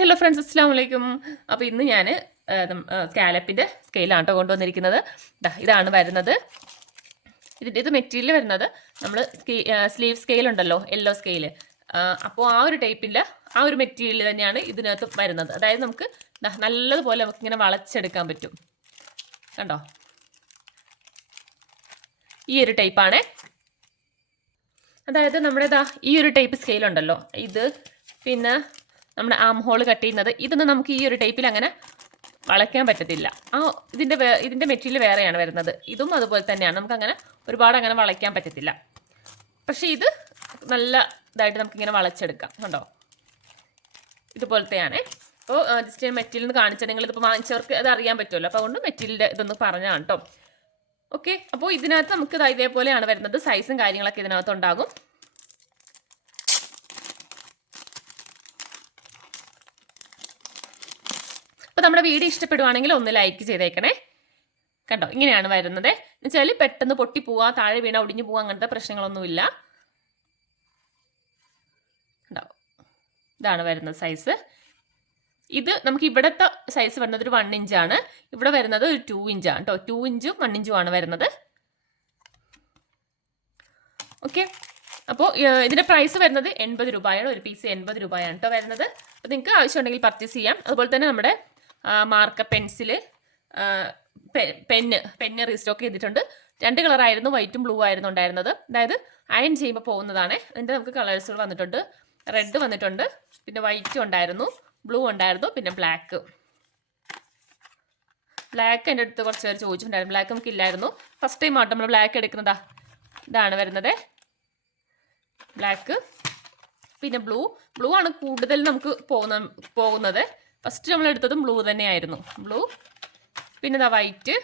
Hello friends, അസ്സാം വലൈക്കും. അപ്പോൾ ഇന്ന് ഞാൻ സ്കാലപ്പിൻ്റെ സ്കെയിലാണ് കേട്ടോ കൊണ്ടുവന്നിരിക്കുന്നത്. ഇതാണ് വരുന്നത്. ഇത് മെറ്റീരിയൽ വരുന്നത് നമ്മൾ സ്ലീവ് സ്കെയിൽ ഉണ്ടല്ലോ, യെല്ലോ സ്കെയിൽ. അപ്പോൾ ആ ഒരു ടൈപ്പിൻ്റെ ആ ഒരു മെറ്റീരിയൽ തന്നെയാണ് ഇതിനകത്ത് വരുന്നത്. അതായത് നമുക്ക് നല്ലതുപോലെ നമുക്കിങ്ങനെ വളച്ചെടുക്കാൻ പറ്റും. കണ്ടോ, ഈ ഒരു ടൈപ്പാണേ. അതായത് നമ്മുടെ ഈ ഒരു ടൈപ്പ് സ്കെയിൽ ഉണ്ടല്ലോ, ഇത് പിന്നെ നമ്മുടെ ആം ഹോൾ കട്ട് ചെയ്യുന്നത്, ഇതൊന്നും നമുക്ക് ഈ ഒരു ടൈപ്പിൽ അങ്ങനെ വളയ്ക്കാൻ പറ്റത്തില്ല. ഇതിൻ്റെ മെറ്റീരിയൽ വേറെയാണ് വരുന്നത്. ഇതും അതുപോലെ തന്നെയാണ്, നമുക്കങ്ങനെ ഒരുപാട് അങ്ങനെ വളയ്ക്കാൻ പറ്റത്തില്ല. പക്ഷേ ഇത് നല്ല ഇതായിട്ട് നമുക്കിങ്ങനെ വളച്ചെടുക്കാം. കണ്ടോ, ഇതുപോലത്തെയാണ്. അപ്പോൾ ജസ്റ്റ് മെറ്റീരിയൽ നിന്ന് കാണിച്ചാൽ നിങ്ങളിതിപ്പോൾ വാങ്ങിച്ചവർക്ക് അത് അറിയാൻ പറ്റുമല്ലോ. അപ്പോൾ അതുകൊണ്ട് മെറ്റീരിയലിൻ്റെ ഇതൊന്ന് പറഞ്ഞതാണ് കേട്ടോ. ഓക്കെ, അപ്പോൾ ഇതിനകത്ത് നമുക്ക് ഇതേപോലെയാണ് വരുന്നത്. സൈസും കാര്യങ്ങളൊക്കെ ഇതിനകത്ത് ഉണ്ടാകും. അപ്പോൾ നമ്മുടെ വീഡിയോ ഇഷ്ടപ്പെടുവാണെങ്കിൽ ഒന്ന് ലൈക്ക് ചെയ്തേക്കണേ. കണ്ടോ, ഇങ്ങനെയാണ് വരുന്നത്. എന്നുവെച്ചാൽ പെട്ടെന്ന് പൊട്ടി പോവാ, താഴെ വീണ ഒടിഞ്ഞു പോവാ, അങ്ങനത്തെ പ്രശ്നങ്ങളൊന്നുമില്ല. കണ്ടോ, ഇതാണ് വരുന്നത് സൈസ്. ഇത് നമുക്ക് ഇവിടുത്തെ സൈസ് വരുന്നത് ഒരു 1 ഇഞ്ചാണ്. ഇവിടെ വരുന്നത് ഒരു 2 ഇഞ്ചാണ് കേട്ടോ. 2 ഇഞ്ചും 1 ഇഞ്ചും ആണ് വരുന്നത്. ഓക്കെ, അപ്പോൾ ഇതിൻ്റെ പ്രൈസ് വരുന്നത് 80 രൂപയാണ്. ഒരു പീസ് 80 രൂപയാണ് കേട്ടോ വരുന്നത്. അപ്പോൾ നിങ്ങൾക്ക് ആവശ്യമുണ്ടെങ്കിൽ പർച്ചേസ് ചെയ്യാം. അതുപോലെ തന്നെ നമ്മുടെ മാർക്കർ, പെൻസില്, പെന്ന് റീസ്റ്റോക്ക് ചെയ്തിട്ടുണ്ട്. 2 കളറായിരുന്നു, വൈറ്റും ബ്ലൂ ആയിരുന്നു ഉണ്ടായിരുന്നത്. അതായത് അയൺ ചെയ്യുമ്പോൾ പോകുന്നതാണ്. അതിൻ്റെ നമുക്ക് കളേഴ്സുകൾ വന്നിട്ടുണ്ട്. റെഡ് വന്നിട്ടുണ്ട്, പിന്നെ വൈറ്റും ഉണ്ടായിരുന്നു, ബ്ലൂ ഉണ്ടായിരുന്നു, പിന്നെ ബ്ലാക്ക് എൻ്റെ അടുത്ത് കുറച്ച് പേര് ചോദിച്ചിട്ടുണ്ടായിരുന്നു. ബ്ലാക്ക് നമുക്ക് ഇല്ലായിരുന്നു. ഫസ്റ്റ് ടൈം ആട്ടോ നമ്മൾ ബ്ലാക്ക് എടുക്കുന്നതാ. ഇതാണ് വരുന്നത് ബ്ലാക്ക്. പിന്നെ ബ്ലൂ ആണ് കൂടുതൽ നമുക്ക് പോകുന്നത്. ഫസ്റ്റ് നമ്മൾ എടുത്തതും ബ്ലൂ തന്നെയായിരുന്നു. ബ്ലൂ, പിന്നെ വൈറ്റ്,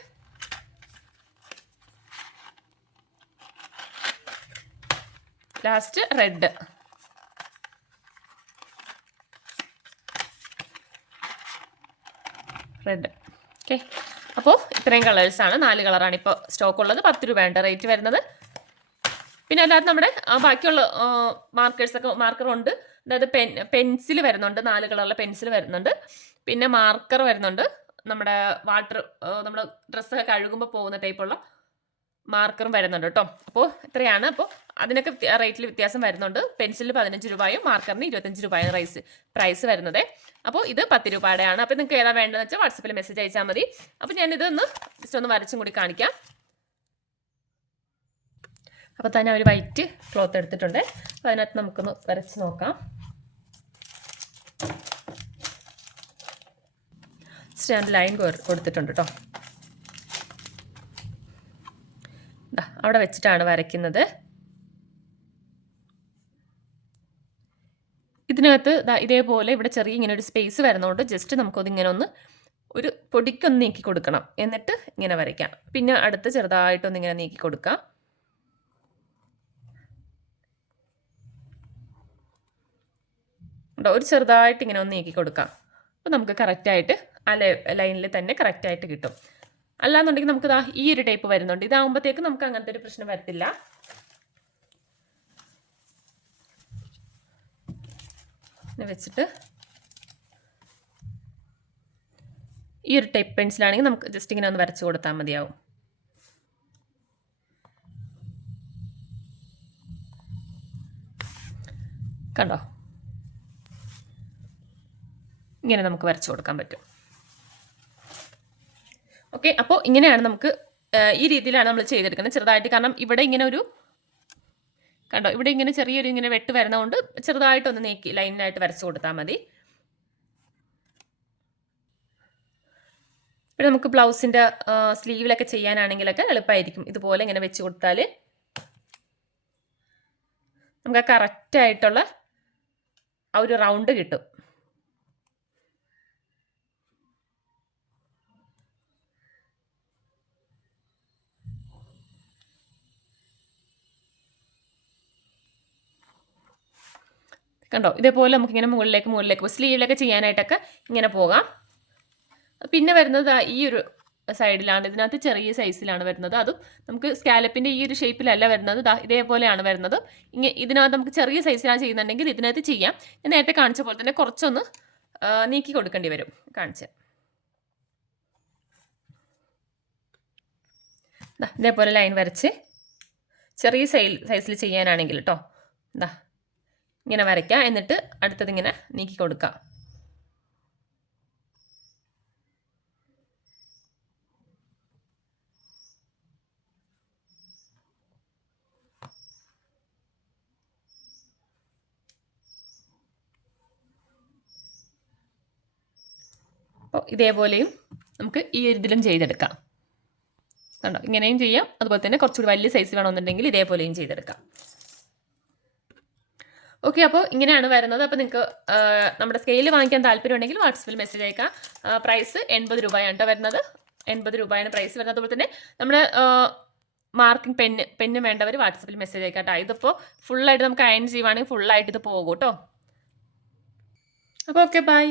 ലാസ്റ്റ് റെഡ്. ഓക്കെ, അപ്പോൾ ഇത്രയും കളേഴ്സാണ്. 4 കളറാണ് ഇപ്പോൾ സ്റ്റോക്ക് ഉള്ളത്. 10 രൂപയാണ് റേറ്റ് വരുന്നത്. പിന്നെ അല്ലാതെ നമ്മുടെ ബാക്കിയുള്ള മാർക്കറുണ്ട്. അതായത് പെൻസിൽ വരുന്നുണ്ട്, 4 കളറിലെ പെൻസിൽ വരുന്നുണ്ട്. പിന്നെ മാർക്കർ വരുന്നുണ്ട്, നമ്മുടെ നമ്മൾ ഡ്രസ്സൊക്കെ കഴുകുമ്പോൾ പോകുന്ന ടൈപ്പുള്ള മാർക്കറും വരുന്നുണ്ട് കേട്ടോ. അപ്പോൾ ഇത്രയാണ്. അപ്പോൾ അതിനൊക്കെ റേറ്റിൽ വ്യത്യാസം വരുന്നുണ്ട്. പെൻസിലിന് 15 രൂപയും മാർക്കറിന് 25 രൂപയും പ്രൈസ് വരുന്നത്. അപ്പോൾ ഇത് 10 രൂപയുടെയാണ്. അപ്പോൾ നിങ്ങൾക്ക് ഏതാ വേണ്ടതെന്ന് വെച്ചാൽ വാട്സപ്പിൽ മെസ്സേജ് അയച്ചാൽ മതി. അപ്പോൾ ഞാനിതൊന്ന് ജസ്റ്റ് ഒന്ന് വരച്ചും കൂടി കാണിക്കാം. അപ്പോൾ തന്നെ ഒരു വൈറ്റ് ക്ലോത്ത് എടുത്തിട്ടുണ്ട്. അപ്പോൾ അതിനകത്ത് നമുക്കൊന്ന് വരച്ച് നോക്കാം. സ്റ്റാൻഡ് ലൈൻ കൊടുത്തിട്ടുണ്ട് കേട്ടോ. അവിടെ വെച്ചിട്ടാണ് വരയ്ക്കുന്നത്. ഇതിനകത്ത് ഇതേപോലെ ഇവിടെ ചെറിയ ഇങ്ങനെ ഒരു സ്പേസ് വരുന്നതുകൊണ്ട് ജസ്റ്റ് നമുക്കതിങ്ങനെ ഒരു പൊടിക്കൊന്ന് നീക്കി കൊടുക്കണം. എന്നിട്ട് ഇങ്ങനെ വരയ്ക്കാം. പിന്നെ അടുത്ത് ചെറുതായിട്ടൊന്ന് ഇങ്ങനെ നീക്കി കൊടുക്കാം. ഒരു ചെറുതായിട്ട് ഇങ്ങനെ ഒന്ന് നീക്കി കൊടുക്കാം. അപ്പോൾ നമുക്ക് കറക്റ്റായിട്ട് ആ ലൈനിൽ തന്നെ കറക്റ്റായിട്ട് കിട്ടും. അല്ലാന്നുണ്ടെങ്കിൽ നമുക്ക് ഈ ഒരു ടൈപ്പ് വരുന്നുണ്ട്. ഇതാകുമ്പോഴത്തേക്ക് നമുക്ക് അങ്ങനത്തെ ഒരു പ്രശ്നം വരത്തില്ല. വെച്ചിട്ട് ഈ ഒരു ടൈപ്പ് പെൻസിലാണെങ്കിൽ നമുക്ക് ജസ്റ്റ് ഇങ്ങനെ ഒന്ന് വരച്ച് കൊടുത്താൽ മതിയാവും. കണ്ടോ, ഇങ്ങനെ നമുക്ക് വരച്ച് കൊടുക്കാൻ പറ്റും. ഓക്കെ, അപ്പോൾ ഇങ്ങനെയാണ് നമുക്ക് ഈ രീതിയിലാണ് നമ്മൾ ചെയ്തെടുക്കുന്നത് ചെറുതായിട്ട്. കാരണം ഇവിടെ ഇങ്ങനെ കണ്ടോ, ഇവിടെ ഇങ്ങനെ ചെറിയൊരു ഇങ്ങനെ വെട്ട് വരുന്നതുകൊണ്ട് ചെറുതായിട്ടൊന്ന് നീക്കി ലൈനായിട്ട് വരച്ച് കൊടുത്താൽ മതി. ഇവിടെ നമുക്ക് ബ്ലൗസിൻ്റെ സ്ലീവിലൊക്കെ ചെയ്യാനാണെങ്കിലൊക്കെ എളുപ്പമായിരിക്കും. ഇതുപോലെ ഇങ്ങനെ വെച്ച് കൊടുത്താൽ നമുക്ക് ആ കറക്റ്റായിട്ടുള്ള ആ ഒരു റൗണ്ട് കിട്ടും. കണ്ടോ, ഇതേപോലെ നമുക്കിങ്ങനെ മുകളിലേക്ക് സ്ലീവിലൊക്കെ ചെയ്യാനായിട്ടൊക്കെ ഇങ്ങനെ പോകാം. പിന്നെ വരുന്നത് ഈ ഒരു സൈഡിലാണ്. ഇതിനകത്ത് ചെറിയ സൈസിലാണ് വരുന്നത്. അതും നമുക്ക് സ്കാലപ്പിൻ്റെ ഈ ഒരു ഷേപ്പിലല്ല വരുന്നത്. ഇതേപോലെയാണ് വരുന്നത്. ഇതിനകത്ത് നമുക്ക് ചെറിയ സൈസിലാണ് ചെയ്യുന്നുണ്ടെങ്കിൽ ഇതിനകത്ത് ചെയ്യാം. ഞാൻ നേരത്തെ കാണിച്ച പോലെ തന്നെ കുറച്ചൊന്ന് നീക്കി കൊടുക്കേണ്ടി വരും. കാണിച്ച് ഇതേപോലെ ലൈൻ വരച്ച് ചെറിയ സൈസിൽ ചെയ്യാനാണെങ്കിൽ കേട്ടോ എന്താ ഇങ്ങനെ വരയ്ക്കുക. എന്നിട്ട് അടുത്തത് ഇങ്ങനെ നീക്കി കൊടുക്കുക. അപ്പോൾ ഇതേപോലെയും നമുക്ക് ഈ ഒരു ഇതിലും ചെയ്തെടുക്കാം. കണ്ടോ, ഇങ്ങനെയും ചെയ്യാം. അതുപോലെ തന്നെ കുറച്ചുകൂടി വലിയ സൈസ് വേണമെന്നുണ്ടെങ്കിൽ ഇതേപോലെയും ചെയ്തെടുക്കാം. ഓക്കെ, അപ്പോൾ ഇങ്ങനെയാണ് വരുന്നത്. അപ്പോൾ നിങ്ങൾക്ക് നമ്മുടെ സ്കെയിൽ വാങ്ങിക്കാൻ താല്പര്യമുണ്ടെങ്കിൽ വാട്സപ്പിൽ മെസ്സേജ് അയക്കാം. പ്രൈസ് 80 രൂപയാണ് കേട്ടോ വരുന്നത്. 80 രൂപയാണ് പ്രൈസ് വരുന്നത്. അതുപോലെ തന്നെ നമ്മുടെ മാർക്കിംഗ് പെന്ന് വേണ്ടവർ വാട്സപ്പിൽ മെസ്സേജ് അയക്കാം കേട്ടോ. ഇതിപ്പോൾ ഫുള്ളായിട്ട് നമുക്ക് അയൺ ചെയ്യുവാണെങ്കിൽ ഫുള്ളായിട്ട് ഇത് പോകും കേട്ടോ. അപ്പോൾ ഓക്കെ, ബൈ.